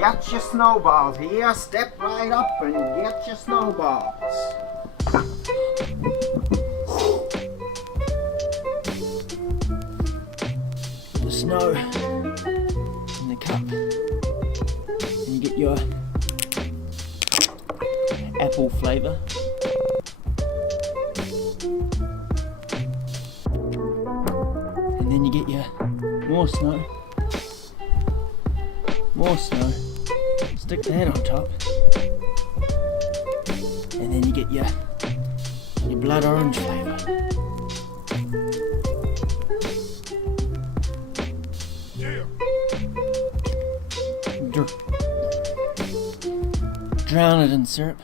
Get your snowballs here. Step right up and get your snowballs. The snow in the cup. And you get your apple flavour. And then you get your more snow. More snow. Stick that on top. And then you get your blood orange flavour. Yeah. Drown it in syrup.